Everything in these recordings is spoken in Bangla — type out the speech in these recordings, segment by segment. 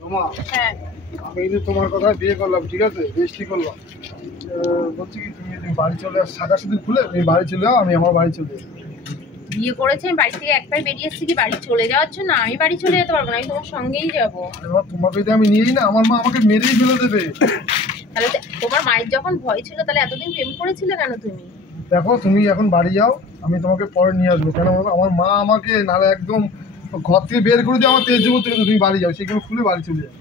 হ্যাঁ আমি কিন্তু তোমার কথা বিয়ে করলাম, ঠিক আছে, রেজিস্ট্রি করলাম। বলছি কি তুমি বাড়ি চলে আস, শাখা শুধু খুলে তুমি বাড়ি চলে যাও, আমি আমার বাড়ি চলে যাই। বিয়ে করেছেন, বাড়ি থেকে একবার বেরিয়ে এসেছি কি বাড়ি চলে যাওয়ার জন্য? আমি বাড়ি চলে যেতে পারবো না, আমি তোমার সঙ্গেই যাবো। তোমাকে যদি আমি নিয়েই না, আমার মা আমাকে মেরেই ফেলে দেবে। তাহলে তোমার মায়ের যখন ভয় ছিল, তাহলে এতদিন প্রেম করেছিলে কেন তুমি? দেখো তুমি এখন বাড়ি যাও, আমি তোমাকে পরে নিয়ে আসবো। কেন বলো, আমার মা আমাকে নাহলে একদম ঘর থেকে বের করে দিয়ে আমার তেজ জগৎ থেকে তুমি বাড়ি যাও, সেগুলো খুলে বাড়ি চলে যাও।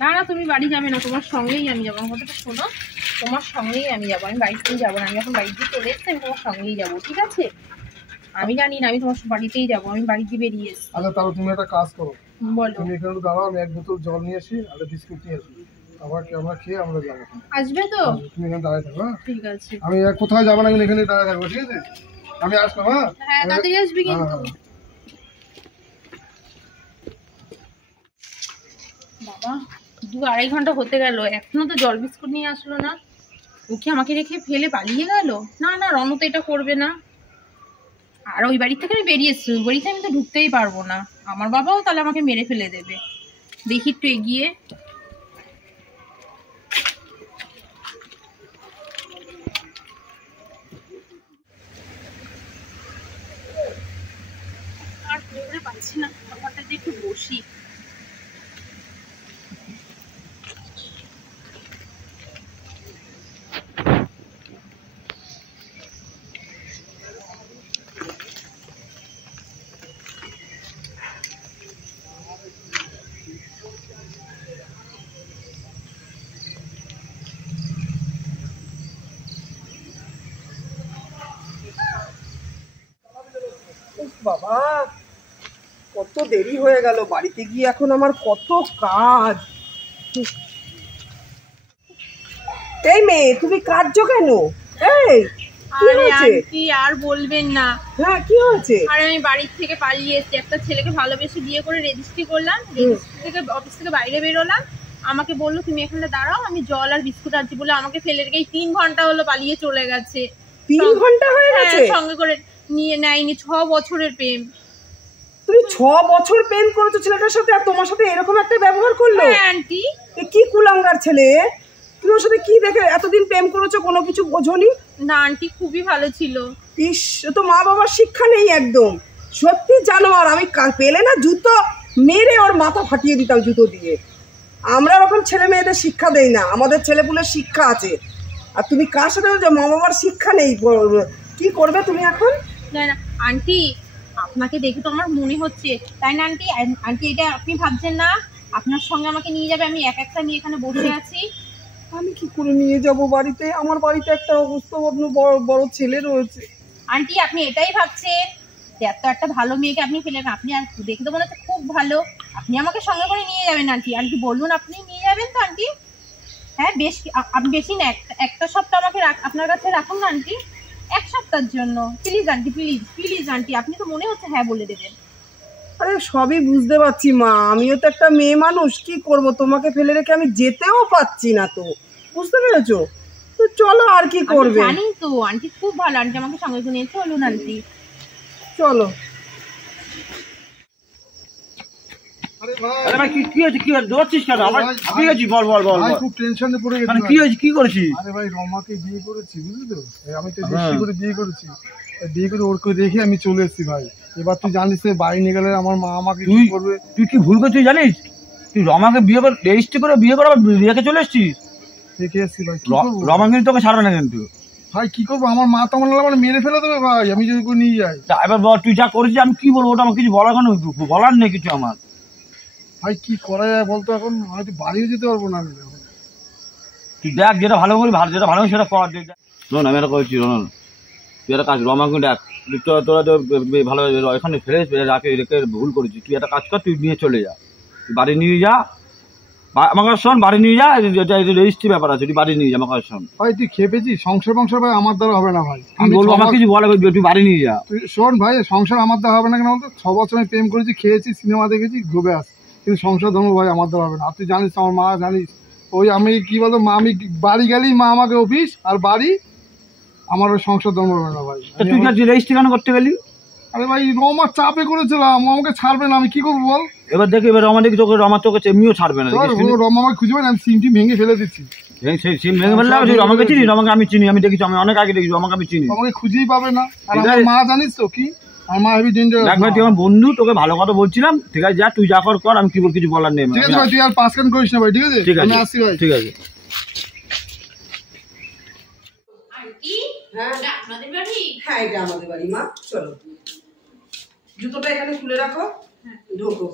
না না, তুমি বাড়ি যাবে না, তোমার সঙ্গেই আমি যাবো। আমার কথাটা শোনো, তোমার সঙ্গেই আমি যাবো, আমি বাড়িতেই যাবো না। আমি যখন বাড়িতে চলে এসছি, আমি তোমার সঙ্গেই যাবো, ঠিক আছে? আমি জানি না, আমি তোমার বাড়িতেই যাবো, আমি বাড়িতে বেরিয়ে এসছি। আচ্ছা তাহলে তুমি একটা কাজ করো, বলো। তুমি এখানে দাঁড়াও, আমি এক বোতল জল নিয়ে আসি আর বিস্কুট নিয়ে আসি, আবার আমরা খেয়ে আমরা যাবো। আসবে তো? তুমি এখানে দাঁড়ায় থাকো। হ্যাঁ ঠিক আছে, আমি কোথাও যাবো না, এখানে দাঁড়ায় থাকবো, ঠিক আছে? আমি আসলাম। হ্যাঁ তাড়াতাড়ি আসবি কিন্তু। বাবা, 2-2.5 ঘন্টা হতে গেল, এখনো তো জল বিস্কুট নিয়ে আসলো না। ও কি আমাকে রেখে ফেলে পালিয়ে গেল? না না, রণ তো এটা করবে না। আর ওই বাড়ি থেকে আমি বেরিয়ে এসছি, ওই বাড়িতে আমি তো ঢুকতেই পারবো না। আমার বাবাও তাহলে আমাকে মেরে ফেলে দেবে। দেখি একটু এগিয়ে। আর ঘুরে পাচ্ছি না, আমারটা যে একটু বসি। বাবা কত দেরি হয়ে গেল, বাড়িতে গিয়ে এখন আমার কত কাজ। এই মেয়ে, তুমি কাঁদছো কেন? এই কি হয়েছে? কি আর বলবেন না। হ্যাঁ কি হয়েছে? আরে আমি বাড়ির থেকে পালিয়ে এসেছি, একটা ছেলেকে ভালোবেসে বিয়ে করে রেজিস্ট্রি করলাম। রেজিস্ট্রি থেকে অফিস থেকে বাইরে বেরোলাম, আমাকে বললো তুমি এখানে দাঁড়াও, আমি জল আর বিস্কুট আনছি বলে আমাকে ফেলে রেখে 3 ঘন্টা হলো পালিয়ে চলে গেছে। 3 ঘন্টা হয়ে গেছে? সঙ্গে করে নিয়ে নেয়নি। 6 বছরের প্রেম। তুমি 6 বছর প্রেম করেছো ছেলেটার সাথে, আর তোমার সাথে এরকম একটা ব্যবহার করলো? হ্যাঁ আন্টি। কি কুলাঙ্গার ছেলে! তুমি ওর সাথে কি দেখে এতদিন প্রেম করেছো, কোনো কিছু বোঝোনি? না আন্টি, খুবই ভালো ছিল। ইস, তো মা বাবার শিক্ষা নেই একদম, সত্যি জানোয়ার। আমি পেলে না জুতো মেরে ওর মাথা ফাটিয়ে দিতাম জুতো দিয়ে। আমরা ওরকম ছেলে মেয়েদের শিক্ষা দেই না, আমাদের ছেলেপুলের শিক্ষা আছে। আর তুমি কার সাথে মা বাবার শিক্ষা নেই, কি করবে তুমি এখন? না না আন্টি, আপনাকে দেখে তো আমার মনে হচ্ছে, তাই না আন্টি? আন্টি এটা আপনি ভাবছেন না আপনার সঙ্গে আমাকে নিয়ে যাবে? আমি এক একটা নিয়ে এখানে বসে আছি। আমি কি করে নিয়ে যাব বাড়িতে? আমার বাড়িতে একটা অবস্থাবন্ন বড় ছেলে রয়েছে। আন্টি আপনি এটাই ভাবছেন যে এত একটা ভালো মেয়েকে আপনি ফেলে? আপনি আর দেখে তো মনে হচ্ছে খুব ভালো, আপনি আমাকে সঙ্গে করে নিয়ে যাবেন আন্টি। আন্টি বলুন, আপনি নিয়ে যাবেন তো আন্টি? হ্যাঁ বেশি না, একটা সপ্তাহ আমাকে আপনার কাছে রাখুন না আন্টি, 1 সপ্তাহের জন্য please aunty, please please aunty. আপনি তো মনে হচ্ছে হ্যাঁ বলে দেবেন। আরে সবই বুঝতে পারছি মা, আমিও তো একটা মেয়ে মানুষ, কি করব, তোমাকে ফেলে রেখে আমি যেতেও পাচ্ছি না, তো বুঝতে পেরেছো? তো চলো, আর কি করবে। জানি তো আন্টি খুব ভালো, আন্টি আমাকে সঙ্গে করে নিয়ে চলুন আন্টি, চলো। আরে ভাই, আরে ভাই কি হয়েছে? কি দৌড়ছিস কেন? আমার কি হয়েছে? বল বল বল। ভাই খুব টেনশনে পড়ে গেছি। কি হয়েছে? কি করেছিস? আরে ভাই, রমাকে বিয়ে করেছি, বুঝলি তো? আমি তো বেশি করে বিয়ে করেছি, বিয়ে করে ওরকে রেখে আমি চলে এসেছি ভাই। এবার তুই জানিস বাড়ি নিয়ে গেলে আমার মা আমাকে কি করবে। তুই কি ভুল করছিস জানিস? তুই রমাকে বিয়ে করে রেজিস্ট্রি করে বিয়ে করে রেখে চলে এসেছিস। রেখে এসেছি ভাই। রমা কিন্তু তোকে ছাড়বে না কিন্তু। ভাই কি করবো, আমার মা তো আমার মেরে ফেলে দেবে ভাই, আমি যদি করে নিয়ে যাই। এবার বল, তুই যা করেছিস আমি কি বলবো? ওটা আমার কিছু বলার কোনো বলার নেই কিছু আমার। ভাই কি করা যায় বলতো, এখন হয়তো বাড়িও যেতে পারবো না আমি। তুই দেখ যেটা ভালো করি, যেটা ভালো সেটা কর। শোন, আমি এটা করছি, রোনন তুই একটা কাজ, রমাকে ডাক। তোরা তো ভালো এখানে ফেলে রাখে রেখে ভুল করেছিস। তুই একটা কাজ কর, তুই নিয়ে চলে যা, বাড়ি নিয়ে যা। আমাকে শোন, বাড়ি নিয়ে যা, রেজিস্ট্রি ব্যাপার আছে, তুই বাড়ি নিয়ে যা। আমাকে শোন ভাই, তুই খেপেছিস, সংসার ভাই আমার দ্বারা হবে না ভাই। আমি বলবো, আমার কিছু বলে, তুই বাড়ি নিয়ে যা। তুই শোন ভাই, সংসার আমার দ্বারা হবে না কেন বলতো? 6 বছর আমি প্রেম করেছি, খেয়েছি, সিনেমা দেখেছি, ঘুরে আস, কিন্তু সংসার ধর্ম ভাই আমার দ্বারা হবে না। আর তুই জানিস আমার মা, জানিস ওই আমি কি বলতো মা, আমি বাড়ি গেলেই মা আমাকে অফিস আর বাড়ি, আমার ওই সংসার ধর্ম হবে না ভাই। তুই রেজিস্ট্রি কেন করতে গেলি? আরে ভাই রমা চাপে করেছিলাম, ও আমাকে ছাড়বে না, আমি কি করবো বল? এবার দেখি এবার রমা দেখি তোকে রমা তোকে এমনিও ছাড়বে না। রমা আমাকে খুঁজবে না, আমি সিমটি ভেঙে ফেলে দিচ্ছি। সেই সিম ভেঙে ফেললে রমাকে চিনি, রমাকে আমি চিনি, আমি দেখেছি, আমি অনেক আগে দেখেছি রমাকে আমি চিনি। আমাকে খুঁজেই পাবে না। আর আমার মা জানিস তো কি, আমার মা হেভি ডেঞ্জারাস। দেখ ভাই তুই আমার বন্ধু, তোকে ভালো কথা বলছিলাম, ঠিক আছে? যা তুই যা কর কর, আমি কি বল কিছু বলার নেই। ঠিক আছে ভাই, তুই আর পাস কান করিস না ভাই, ঠিক আছে? ঠিক আছে, আমি আসছি ভাই। ঠিক আছে। আন্টি হ্যাঁ আপনাদের বাড়ি? হ্যাঁ এটা আমাদের বাড়ি মা, চলো জুতোটা এখানে খুলে রাখো, ঢোকো।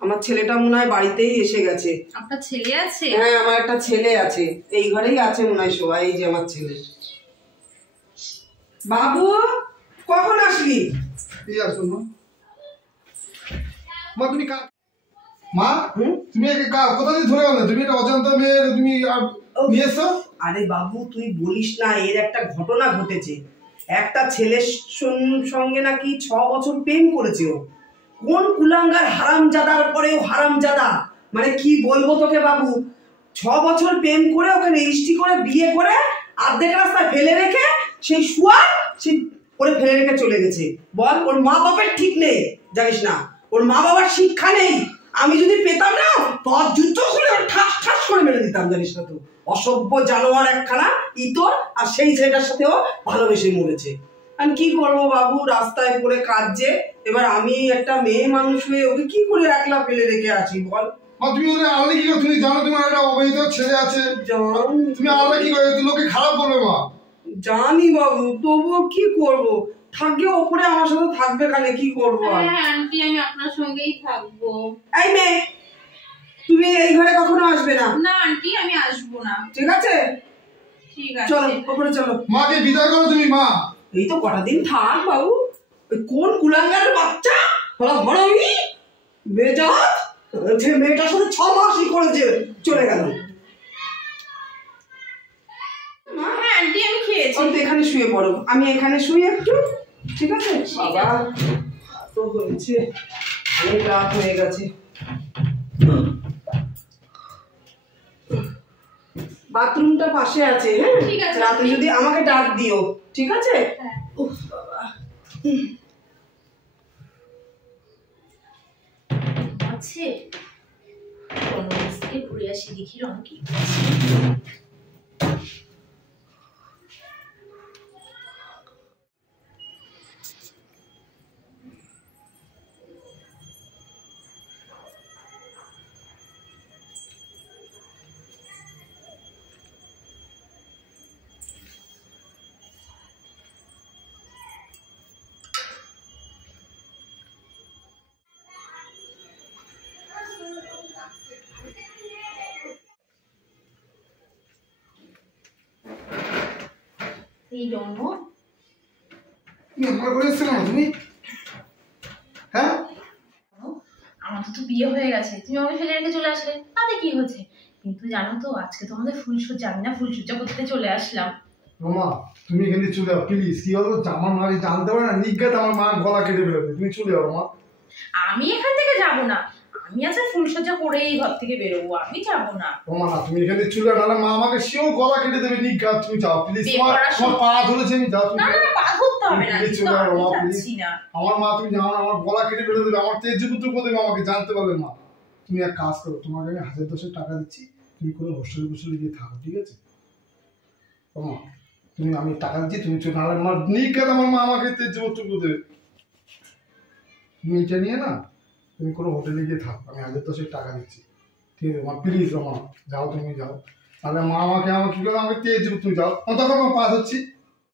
আমার ছেলেটা মনে হয় বাড়িতেই এসে গেছে। আপনার ছেলে আছে? হ্যাঁ আমার একটা ছেলে আছে, এই ঘরেই আছে মনে হয় সবাই। এই যে আমার ছেলে। বাবু কখন আসলি? এই আসো মা। মা তুমি মা তুমি কোথা দিয়ে ধরে গেলে? তুমি একটা অজান্তা মেয়ে, তুমি নিয়ে এসো। আরে বাবু তুই বলিস না, এর একটা ঘটনা ঘটেছে। একটা ছেলের সঙ্গে নাকি 6 বছর প্রেম করেছে ও। কোন কুলাঙ্গার হারামজাদার পরে ও হারামজাদা, মানে কি বলবো তোকে বাবু। 6 বছর প্রেম করে ওকে রেজিস্ট্রি করে বিয়ে করে অর্ধেক রাস্তায় ফেলে রেখে সেই শুয়া সে করে ফেলে রেখে চলে গেছে। বল, ওর মা বাবার ঠিক নেই জানিস না, ওর মা বাবার শিক্ষা নেই। আমি যদি পেতাম না তোর জুতো খুলে ঠাস ঠাস করে মেরে দিতাম জানিস না। তো অসভ্য জানোয়ার একখানা ইতর। আর সেই ছেলেটার সাথেও ভালোবেসে মরেছে। আমি কি করবো বাবু, রাস্তায় পড়ে কাঁদছে। এবার আমি একটা মেয়ে মানুষ হয়ে ওকে কি করে একলা ফেলে রেখে আছি বল? মা তুমি ওদের আলাদা কি করে? তুমি জানো তোমার একটা অবৈধ ছেলে আছে, তুমি আলাদা কি করে? লোকে খারাপ বলবে মা। জানি বাবু, তবুও কি করব, থাকবে ওপরে আমার সাথে থাকবে কানে, কি করবো আর? হ্যাঁ আন্টি আমি আপনার সঙ্গেই থাকবো। এই মেয়ে, তুমি এই ঘরে কখনো আসবে না। না আন্টি আমি আসবো না। ঠিক আছে ঠিক আছে চলো ওপরে চলো। মাকে বিদায় করো তুমি মা। এই তো কটা দিন থাক বাবু। ওই কোন কুলাঙ্গারের বাচ্চা হলো হরমি বেজাত, যে মেয়েটার সাথে 6 মাসই করেছে চলে গেল। হ্যাঁ আন্টি আমি খেয়েছি। অন্ত এখানে শুয়ে পড়ো, আমি এখানে শুই একটু, ঠিক আছে? বাবা তো হয়েছে, অনেক রাত হয়ে গেছে। বাথরুমটা পাশে আছে, হ্যাঁ ঠিক আছে। রাতে যদি আমাকে ডাক দিও, ঠিক আছে? হ্যাঁ। উফ বাবা আছে কোন থেকে ঘুরে আসি, দেখি রং কি এই জন্য তুমি আমার করে এসছো না তুমি? হ্যাঁ আমাদের তো বিয়ে হয়ে গেছে, তুমি আমাকে ফেলে রেখে চলে আসলে, তাতে কি হচ্ছে? কিন্তু জানো তো আজকে তো আমাদের ফুলসজ্জা, আমি না ফুলসজ্জা করতে চলে আসলাম। রমা তুমি এখানে চলে যাও প্লিজ। কি হলো আমার মা জানতে পারে না, নিজ্ঞাত আমার মা গলা কেটে ফেলবে। তুমি চলে যাও রমা। আমি এখান থেকে যাব না, আমি আজকে ফুলসজ্জা করেই ঘর থেকে বেরোবো, আমি যাব না। রমা না তুমি এখানে চলে যাও, নাহলে মা আমাকে সেও গলা কেটে দেবে। নিজ্ঞাত তুমি যাও প্লিজ। তোমার পা ধরেছে আমি, যাও তুমি। না না পা ধরতে হবে না, চলে যাও রমা প্লিজ। যাচ্ছি না। আমার মা তুমি জানো না, আমার গলা কেটে ফেলে দেবে, আমার তেজপুত্র করে দেবে আমাকে, জানতে পারলে মা। তুমি এক কাজ করো, তোমাকে আমি 1010 টাকা দিচ্ছি, তুমি কোনো হোস্টেলে বসে গিয়ে থাকো, ঠিক আছে? রমা তুমি, আমি টাকা দিচ্ছি, তুমি চলে, নাহলে আমার নিজ্ঞাত আমার মা আমাকে তেজপুত্র করে দেবে। তুমি এটা নিয়ে না, তুমি কোনো হোটেলে গিয়ে থাকো, আমি 1010 টাকা দিচ্ছি, ঠিক আছে? মা প্লিজ রমা যাও, তুমি যাও, তাহলে মা আমাকে কি করে আমাকে তেজপুত্র, তুমি যাও। তখন আমার পা ধরছি,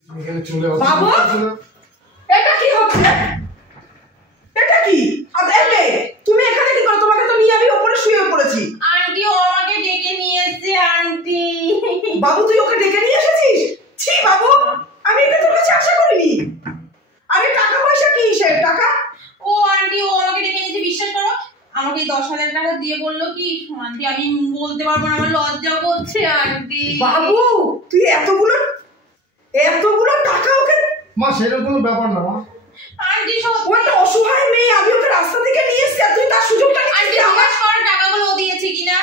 তুমি এখানে চলে যাও। বাবু এটা কি হচ্ছে? এটা কি? আর এলে তুমি এখানে কি করো? তোমাকে তো নিয়ে আমি উপরে শুয়ে পড়েছি। আন্টি ও আমাকে ডেকে নিয়ে এসেছে আন্টি। বাবু তুই ওকে ডেকে নিয়ে এসেছিস? ছি বাবু, আমি এটা তোর কাছে আশা করিনি। আরে টাকা পয়সা কি সে টাকা? ও আন্টি ও আমাকে ডেকে নিয়েছে, বিশ্বাস করো আমাকে 10,000 টাকা দিয়ে বললো কি আন্টি আমি বলতে পারবো না, আমার লজ্জা করছে আন্টি। বাবু তুই এতগুলো টাকা ওকে? মা সেরকম কোনো ব্যাপার না মা। আন্টি ও সত্যি একটা অসহায় মেয়ে, আমি ওকে রাস্তা থেকে নিয়ে এসেছি আর তুই তার সুযোগটা আন্টি নিচ্ছিস। আমার জিজ্ঞাসা করো টাকাগুলো ও দিয়েছে কিনা।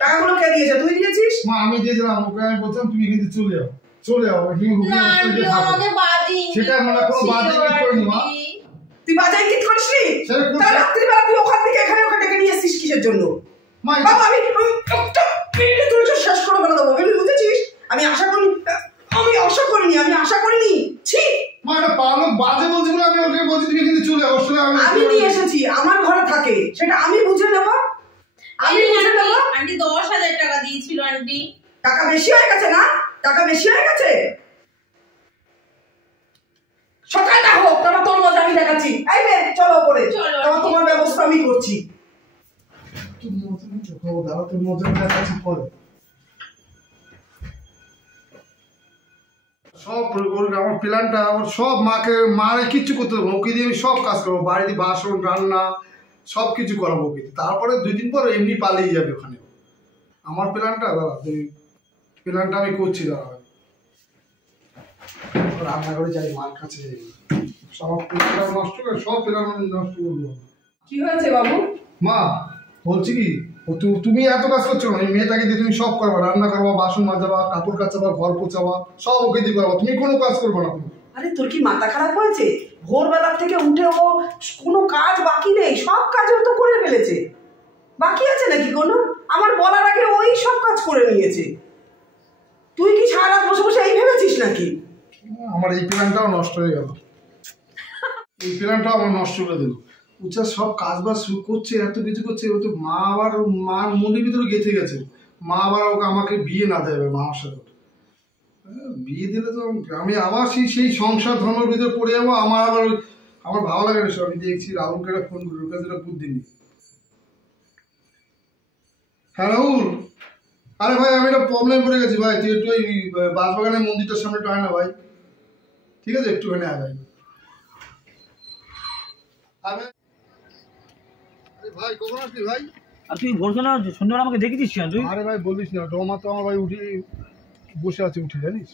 টাকাগুলো কে দিয়েছে? তুই দিয়েছিস? মা আমি দিয়েছিলাম ওকে, আমি বলছিলাম তুমি কিন্তু চলে যাও, চলে যাও। না আন্টি ও আমাকে বাজি সেটা মানে কোনো বাজে কিছু করিনি মা। তুই বাজারে কি করিসনি? সেটা কোন- তাহলে রাত্রিবেলা তুই ওখান থেকে এখানে ওখান থেকে নিয়ে এসেছিস কিসের জন্য? মা বাবা আমি একটা পেটে তুলে শেষ করে ফেলে দেবো, বুঝেছিস? আমি আশা করিনি, আমি আশা করিনি। ছি, মা এটা পালো বাজে বলছি বলে আমি ওকে বলছি তুমি কিন্তু চলে হোস্টেলে আমি নিয়ে এসেছি, আমার ঘরে থাকে, সেটা আমি বুঝে নেবো, আমি বুঝে নেবো। আন্টি 10,000 টাকা দিয়েছিল আন্টি। টাকা বেশি হয়ে গেছে না? টাকা বেশি হয়ে গেছে। সকালটা হোক, তারপর তোর মজা আমি দেখাচ্ছি। এই নে চলো ওপরে, চলো। তারপর তোমার ব্যবস্থা আমি করছি। দাদা তোর মজা দেখাচ্ছি পরে। সব আমার প্ল্যানটা ওর সব মারে কিচ্ছু করতে দেবো, ওকে দিয়ে আমি সব কাজ করবো, বাড়িতে বাসন রান্না সব কিছু করাবো ওকে। তারপরে 2 দিন পর এমনি পালিয়ে যাবে ওখানে। আমার প্ল্যানটা দাদা প্ল্যানটা আমি করছি দাদা। রান্না করে যাই মার কাছে যাই, সব প্ল্যান নষ্ট করে সব প্ল্যান নষ্ট করবো। কি হয়েছে বাবু? মা বলছি কি তুমি এত কাজ করছো না, মেয়েটাকে দিয়ে তুমি সব করবা, রান্না করবা, বাসন মাজাবা, কাপড় কাচাবা, ঘর পোছাবা, সব ওকে দিয়ে করবা, তুমি কোনো কাজ করবে না। আরে তোর কি মাথা খারাপ হয়েছে? ভোরবেলা থেকে উঠে ও কোনো কাজ বাকি নেই, সব কাজ ও তো করে ফেলেছে। বাকি আছে নাকি কোনো? আমার বলার আগে ওই সব কাজ করে নিয়েছে। তুই কি সারা রাত বসে বসে এই ভেবেছিস নাকি? আমার এই প্ল্যানটাও নষ্ট হয়ে গেল, এই প্ল্যানটাও আমার নষ্ট করে দিল। উচ্চা সব কাজ বাজ করছে, এত কিছু করছে, ও তো মা আবার মার মনের ভিতরে গেঁথে গেছে। মা আবার ওকে আমাকে বিয়ে না দেবে মার সাথে। বিয়ে দিলে তো আমি আবার সেই সংসার ধর্মের ভিতরে পড়ে যাবো। আমার ভালো লাগে না সব। আমি দেখছি রাহুলকে একটা ফোন করি, ওর কাছে একটা বুদ্ধি নেই। হ্যাঁ রাহুল, আরে ভাই আমি একটা প্রবলেম পড়ে গেছি ভাই, তুই একটু ওই বাঁশবাগানের মন্দিরটার সামনে একটু আয় না ভাই, ঠিক আছে? একটুখানি আয় ভাই। ভাই কখন আসলি ভাই? আর তুই বলছো না সন্ধ্যাবেলা আমাকে দেখেছিস কেন তুই? আরে ভাই বলিস না, রমা তো আমার ভাই উঠে বসে আছে, উঠে জানিস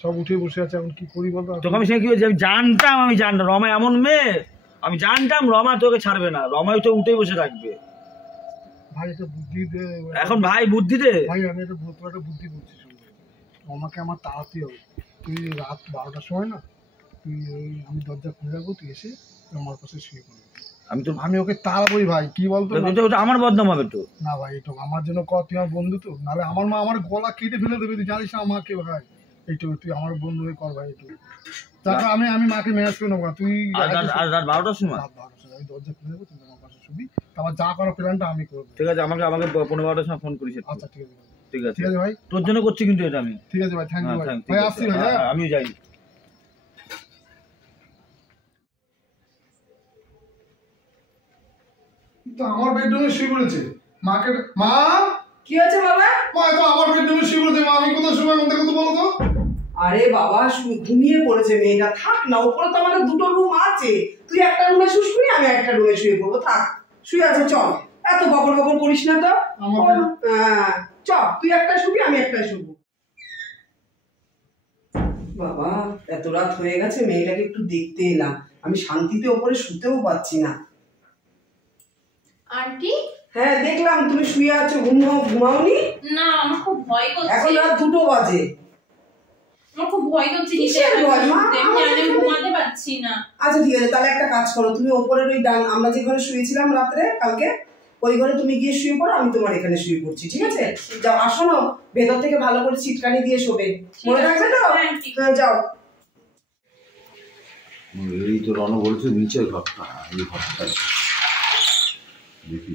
সব উঠে বসে আছে, এখন কি করি বলতো? তোকে আমি সে কি বলছি, আমি জানতাম রমা এমন মেয়ে, আমি জানতাম রমা তোকে ছাড়বে না, রমাই তো উঠেই বসে থাকবে। ভাই একটা বুদ্ধি দে এখন ভাই বুদ্ধি দে ভাই। আমি একটা বুদ্ধি বলছি, রমাকে আমার তাড়াতে হবে। তুই রাত 12টার সময় না, তুই আমি দরজা খুলে রাখবো, তুই এসে রমার পাশে শুয়ে পড়বি। আমি ওকে তাড়াবোই ভাই, কি বলতো? আমার বদনাম হবে তো। না ভাই এটা আমার জন্য কর, তুই আমার বন্ধু তো, নাহলে আমার মা আমার গলা কেটে ফেলে দেবে, তুই জানিস না আমাকে ভাই। এইটুকু তুই আমার বন্ধু হয়ে কর ভাই, একটু তারপর আমি মাকে ম্যানেজ করে নেবো। তুই রাত 12টার সময় রাত 12টার সময় আমি দরজা খুলে দেবো, তুই আমার পাশে শুবি, তারপর যা করার প্ল্যানটা আমি করবো। ঠিক আছে, আমাকে 15-12টার সময় ফোন করিস। আচ্ছা ঠিক আছে, ঠিক আছে ঠিক আছে ভাই, তোর জন্য করছি কিন্তু এটা আমি। ঠিক আছে ভাই, থ্যাংক ইউ ভাই। হ্যাঁ, ভাই আসছি ভাই। হ্যাঁ, আমিও যাই। তো আমার বেডরুমে শুয়ে পড়েছে মাকে। মা কি হয়েছে বাবা? মা তো আমার বেডরুমে শুয়ে পড়েছে, মা আমি কোথায় শুয়ে এখন দেখো তো, বলো তো। আরে বাবা ঘুমিয়ে পড়েছে মেয়েটা, থাক না, উপরে তো আমাদের 2টো রুম আছে, তুই একটা রুমে শুস করি, আমি একটা রুমে শুয়ে পড়বো, থাক শুয়ে আছে, চল এত বকর বকর করিস না তো। হ্যাঁ চল, তুই একটা শুবি, আমি একটা শুবো। বাবা এত রাত হয়ে গেছে, মেয়েটাকে একটু দেখতে এলাম, আমি শান্তিতে ওপরে শুতেও পাচ্ছি না। আন্টি হ্যাঁ দেখলাম তুমি শুয়ে আছো, ঘুমাওনি? না, আমার খুব ভয় করছে। এখন রাত 2টো বাজে। আমার খুব ভয় করছে, কিসের ভয় মা? আমি ঘুমাতে পারছি না। আচ্ছা ঠিক আছে, তাহলে একটা কাজ করো, তুমি ওপরের ওই আমরা যে ঘরে শুয়েছিলাম রাত্রে কালকে, ওই ঘরে তুমি গিয়ে শুয়ে পড়ো, আমি তোমার এখানে শুয়ে পড়ছি, ঠিক আছে? যাও, আসো না, ভেতর থেকে ভালো করে চিটকানি দিয়ে শোবে, মনে থাকবে তো? হ্যাঁ যাও। এই তো রণ বলছে নিচের ঘরটা, এই ঘরটা দেখি।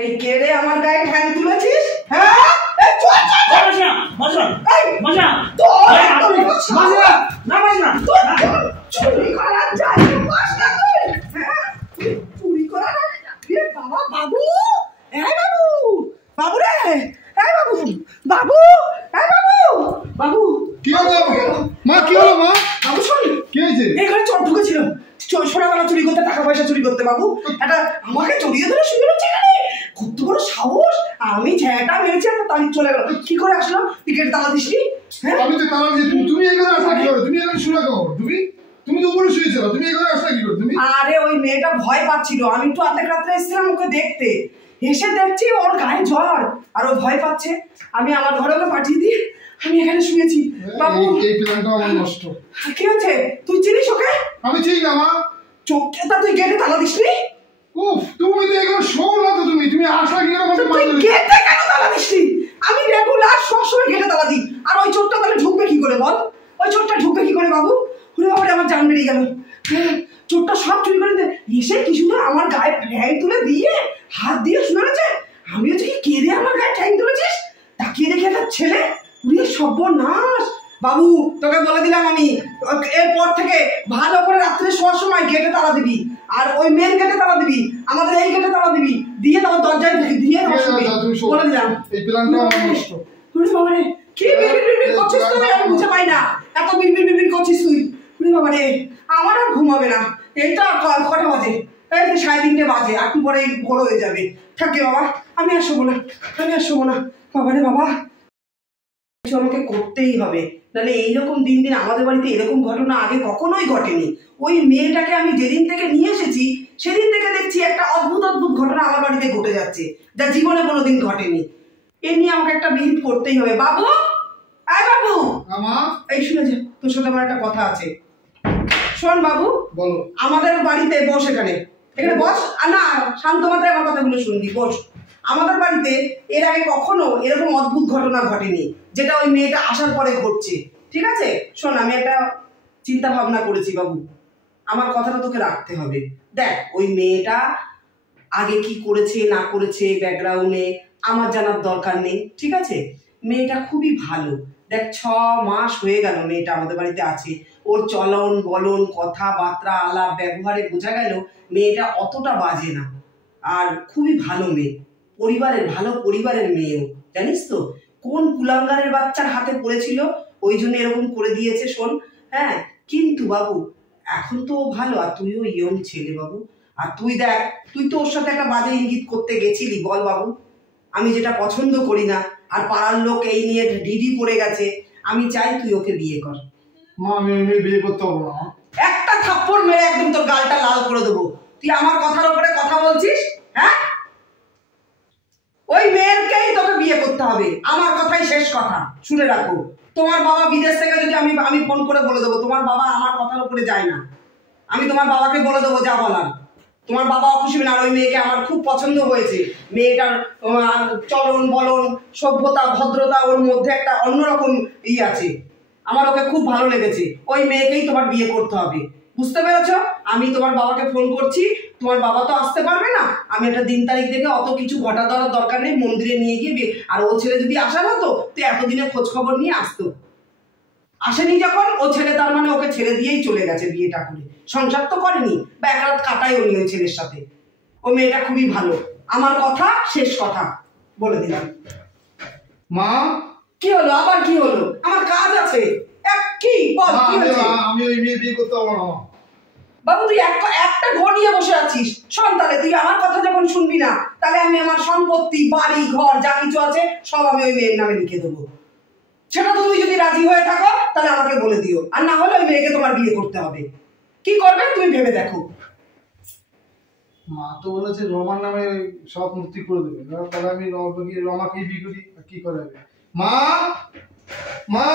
এই কে রে আমার গায়ে ঠ্যাং তুলেছিস? হ্যাঁ এই চল চল মজা এই মজা না মজা চুরি করার যাই বাস না তুই, হ্যাঁ চুরি করার। এ বাবা, বাবু এই বাবু, বাবু রে, এই বাবু, বাবু এই বাবু, বাবু কি হলো মা? কি হলো মা? বাবু শোন, কি হয়েছে? এই ঘরে চোর ঢুকেছিল, সোনাদানা চুরি করতে, টাকা পয়সা চুরি করতে। বাবু এটা আমাকে জড়িয়ে ধরে শুয়ে রয়েছে এখানে, কত বড় সাহস! আমি ঝ্যাঁটা মেরেছি একটা তালি চলে গেল। কি করে আসলো? তুই গেটে তালা দিসনি? হ্যাঁ, আমি তো তালা দিয়ে তুমি এখানে আসা কি করে? তুমি এখানে শুনে কখন? তুমি তো উপরে শুয়েছিল, তুমি এখানে আসা কি করে? তুমি আরে ওই মেয়েটা ভয় পাচ্ছিল, আমি একটু অর্ধেক রাত্রে এসেছিলাম ওকে দেখতে, এসে দেখছি ওর গায়ে জ্বর আর ও ভয় পাচ্ছে। আমি আমার ঘরে ওকে পাঠিয়ে দিই, আমি এখানে শুয়েছি। বাবু এই প্ল্যানটা আমার নষ্ট। কি হয়েছে? তুই চিনিস ওকে? আমি চিনি না মা। চোখে তা তুই গেটে তালা দিসনি? উফ, তুমি তো এখানে শো না তো, তুমি আসা কি করে? তুই গেটে কেন তালা দিসনি? আমি রেগুলার সবসময় গেটে তালা দিই। আর ওই চোরটা তাহলে ঢুকবে কি করে বল? ওই চোরটা ঢুকবে কি করে বাবু? ওরে বাবা, আমার জান বেরিয়ে গেল। চোরটা সব চুরি করে এসে কি সুন্দর আমার গায়ে ঠ্যাং তুলে দিয়ে হাত দিয়ে শুনেছে। আমি হচ্ছে কি কেঁদে আমার গায়ে ঠ্যাং তুলেছিস? তাকিয়ে দেখে একটা ছেলে, উড়িয়ে সর্বনাশ। বাবু তোকে বলে দিলাম আমি, এরপর থেকে ভালো করে রাত্রে শোয়ার সময় গেটে তালা দিবি, আর ওই মেন গেটে তালা দিবি, আমাদের এই গেটে তালা দিবি, দিয়ে তোমার দরজায় দিয়ে বলে দিলাম। এই প্ল্যানটা আমার নষ্ট। বাবারে, কি বিড়বিড় করছিস তুই? আমি বুঝে পাই না, এত বিড়বিড় করছিস তুই। বাবারে, আমার আর ঘুমাবে না। এইটা কটা বাজে? এই 3:30 বাজে, একটু পরে ভোর হয়ে যাবে। থাকে বাবা, আমি আর শোবো না, আমি আর শোবো না। বাবারে বাবা, কিছু আমাকে করতেই হবে, নাহলে এইরকম দিন দিন আমাদের বাড়িতে এরকম ঘটনা আগে কখনোই ঘটেনি। ওই মেয়েটাকে আমি যেদিন থেকে নিয়ে এসেছি সেদিন থেকে দেখছি একটা অদ্ভুত অদ্ভুত ঘটনা আমার বাড়িতে ঘটে যাচ্ছে, যা জীবনে কোনোদিন ঘটেনি। এ নিয়ে আমাকে একটা বিহিত করতেই হবে। বাবু, আয় বাবু, এই শুনে যে তোর সাথে আমার একটা কথা আছে। শোন বাবু, বলো। আমাদের বাড়িতে বস, এখানে বস। আর না, শান্ত মাথায় আমার কথাগুলো শুনবি, বস। আমাদের বাড়িতে এর আগে কখনো এরকম অদ্ভুত ঘটনা ঘটেনি, যেটা ওই মেয়েটা আসার পরে ঘটছে। ঠিক আছে? শোন, আমি একটা চিন্তা ভাবনা করেছি বাবু, আমার কথাটা তোকে রাখতে হবে। দেখ, ওই মেয়েটা আগে কি করেছে না করেছে ব্যাকগ্রাউন্ডে আমার জানার দরকার নেই। ঠিক আছে? মেয়েটা খুবই ভালো। দেখ, 6 মাস হয়ে গেল মেয়েটা আমাদের বাড়িতে আছে। ওর চলন বলন, কথাবার্তা, আলাপ ব্যবহারে বোঝা গেল মেয়েটা অতটা বাজে না, আর খুবই ভালো মেয়ে, ভালো পরিবারের মেয়েও। জানিস তো কোন কুলাঙ্গারের বাচ্চার হাতে পড়েছিল, ওই জন্য এরকম করে দিয়েছে। শোন, হ্যাঁ, কিন্তু বাবু এখন তো ভালো, আর তুইও ইয়ং ছেলে বাবু। আর তুই দেখ, তুই তো ওর সাথে একটা বাজে ইঙ্গিত করতে গেছিলি, বল বাবু? আমি যেটা পছন্দ করি না, আর পাড়ার লোক এই নিয়ে ঢিঢি পড়ে গেছে। আমি চাই তুই ওকে বিয়ে কর। মা, আমি বিয়ে করতে পারবো না। একটা থাপ্পড় মেরে একদম তোর গালটা লাল করে দেবো। তুই আমার কথার উপরে কথা বলছিস? হ্যাঁ, ওই মেয়েকেই তোকে বিয়ে করতে হবে, আমার কথাই শেষ কথা। শুনে রাখো, তোমার বাবা বিদেশ থেকে যদি আমি ফোন করে বলে দেবো, তোমার বাবা আমার কথার উপরে যায় না। আমি তোমার বাবাকে বলে দেবো যা বলার, তোমার বাবা খুশি হবে না। আর ওই মেয়েকে আমার খুব পছন্দ হয়েছে। মেয়েটার চলন বলন, সভ্যতা, ভদ্রতা, ওর মধ্যে একটা অন্যরকম আছে। আমার ওকে খুব ভালো লেগেছে। ওই মেয়েকেই তোমার বিয়ে করতে হবে, বুঝতে পেরেছো? আমি তোমার বাবাকে ফোন করছি, তোমার বাবা তো আসতে পারবে না। আমি একটা দিন তারিখ দেখে, অত কিছু ঘটা দেওয়ার দরকার নেই, মন্দিরে নিয়ে গিয়ে বিয়ে। আর ও ছেলে যদি আসার হতো তো এতদিনে খোঁজ খবর নিয়ে আসতো। আসেনি যখন, ও ছেলে তার মানে ওকে ছেড়ে দিয়েই চলে গেছে বিয়েটা করে। সংসার তো করেনি, বা এক রাত কাটাই উনি ওই ছেলের সাথে। ও মেয়েটা খুবই ভালো, আমার কথা শেষ কথা বলে দিলাম। মা, কি হলো? আবার কি হলো? আমার কাজ আছে। কি বল, কি হয়েছে? আমি ওই মেয়ে বিয়ে করতে পারবো না। বাবু, তুই একটা ঘটিয়ে বসে আছিস। শোন, তাহলে তুই আমার কথা যখন শুনবি না, তাহলে আমি আমার সম্পত্তি, বাড়ি ঘর যা কিছু আছে সব আমি ওই মেয়ের নামে লিখে দেবো। সেটা তুমি যদি রাজি হয়ে থাকো তাহলে আমাকে বলে দিও, আর না হলে ওই মেয়েকে তোমার বিয়ে করতে হবে। কি করবে তুমি ভেবে দেখো। মা তো বলেছে রমার নামে সব মূর্তি করে দেবে, তাহলে আমি রমাকে বিয়ে করি, কি করে হবে? মা, মা,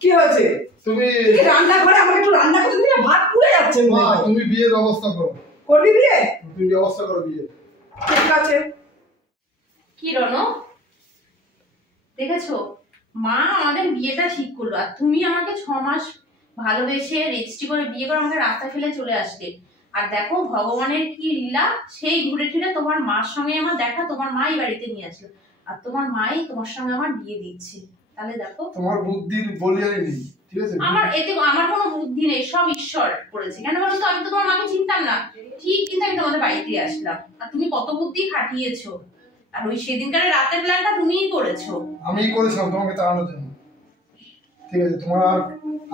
কি হয়েছে? তুমি রান্না করে আমাকে একটু রান্না করতে দিলে, ভাত পুড়ে যাচ্ছে। মা, তুমি বিয়ের ব্যবস্থা করো। করবি বিয়ে? তুমি ব্যবস্থা করো বিয়ে। ঠিক আছে। কি রনো, দেখেছো মা আমাদের বিয়েটা ঠিক করলো, আর তুমি আমাকে 6 মাস ভালোবেসে রেজিস্ট্রি করে বিয়ে করে আমাকে রাস্তা ফেলে চলে আসলে। আর দেখো ভগবানের কি লীলা, সেই ঘুরে ফিরে তোমার মার সঙ্গে আমার দেখা, তোমার মাই বাড়িতে নিয়ে আসলো, আর তোমার মাই তোমার সঙ্গে আমার বিয়ে দিচ্ছে। তাহলে দেখো, তোমার বুদ্ধির বলিয়ারই নেই। ঠিক আছে, আমার কোনো বুদ্ধি নেই, সব ঈশ্বর করেছে। কেন বলো তো, আমি তো তোমার মাকে চিনতাম না ঠিক, কিন্তু আমি তোমাদের বাড়িতে আসলাম, আর তুমি কত বুদ্ধি খাটিয়েছো। আর ওই সেদিনকার রাতের প্ল্যানটা তুমিই করেছো। আমিই করেছিলাম তোমাকে তাড়ানোর জন্য। ঠিক আছে, তোমার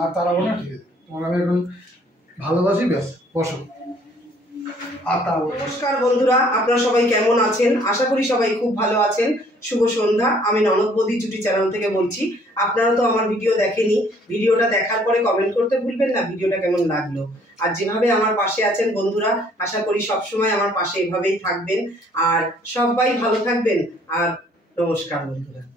আর তাড়াবো না। ঠিক আছে, তোমার আমি এখন ভালোবাসি, ব্যাস, বসো। আর তা নমস্কার বন্ধুরা, আপনারা সবাই কেমন আছেন? আশা করি সবাই খুব ভালো আছেন। শুভ সন্ধ্যা। আমি ননদ বৌদি জুটি চ্যানেল থেকে বলছি। আপনারা তো আমার ভিডিও দেখেনি, ভিডিওটা দেখার পরে কমেন্ট করতে ভুলবেন না ভিডিওটা কেমন লাগলো। আর যেভাবে আমার পাশে আছেন বন্ধুরা, আশা করি সবসময় আমার পাশে এভাবেই থাকবেন। আর সবাই ভালো থাকবেন। আর নমস্কার বন্ধুরা।